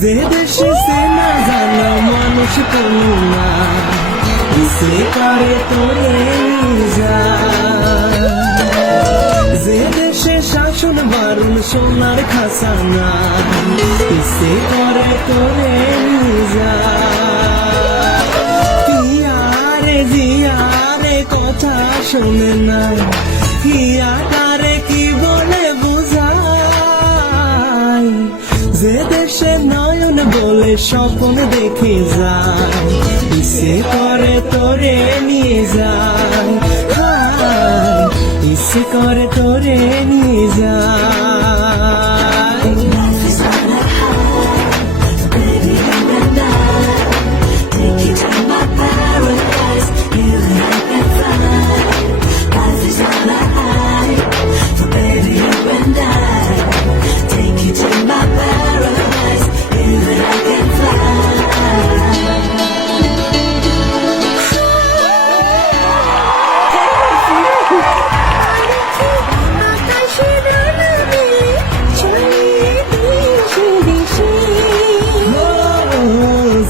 যে দেশে সে না জানা মানুষ কোনো না, ইচ্ছে করে তোরে নিয়ে যায়। যে দেশে শাসন বারণ সোনার খাসানা, ইচ্ছে করে তোরে নিয়ে যায়। পিয়ারে জিয়ারে কথা শোনে না, হিয়া তারে কি বলে বুঝায়। যে দেশে নয়ন বলে স্বপ্ন দেখে যায়, ইচ্ছে করে তোরে নিয়ে যায়। হায়, ইচ্ছে করে তোরে নিয়ে যায়।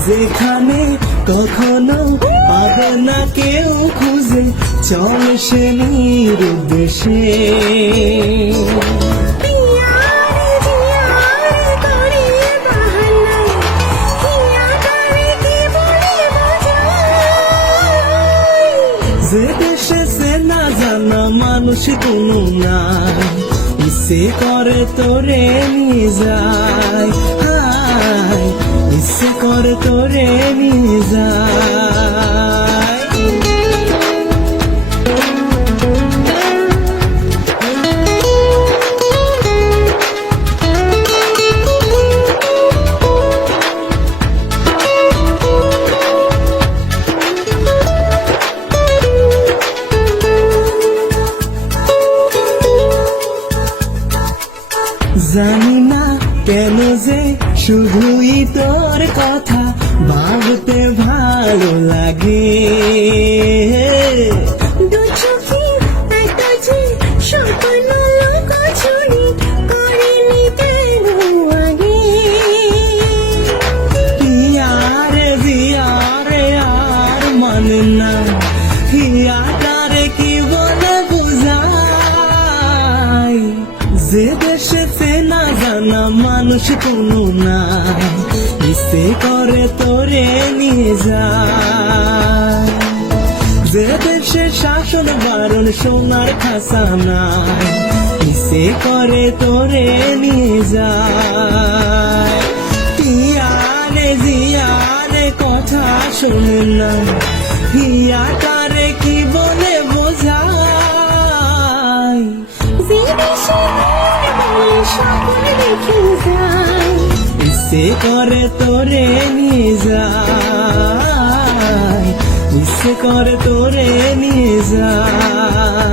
যেখানে কখনো পাবে না কেউ খুঁজে, চল সে নিরুদ্দেশে। যে দেশে সে না জানা মানুষ কোনো না, ইচ্ছে করে তোরে নিয়ে যায়। হায়, ইচ্ছে করে তোরে নিয়ে যায়। জানি না কেন যে শুধুই তোর কথা ভাবতে ভালো লাগে। পিয়ারে জিয়ারে আর মানে না, হিয়া তারে কি বলে বুঝায়। যে দেশে সে না জানা মানুষ কোনো না, ইচ্ছে করে তোরে নিয়ে যায়। যে দেশে শাসন বারণ সোনার খাসানা, ইচ্ছে করে তোরে নিয়ে যায়। পিয়ারে জিয়ারে কথা শোনে না, হিয়া তারে কি বলে বোঝায়। ইচ্ছে করে তোরে নিয়ে যায়, ইচ্ছে করে তোরে নিয়ে যায়।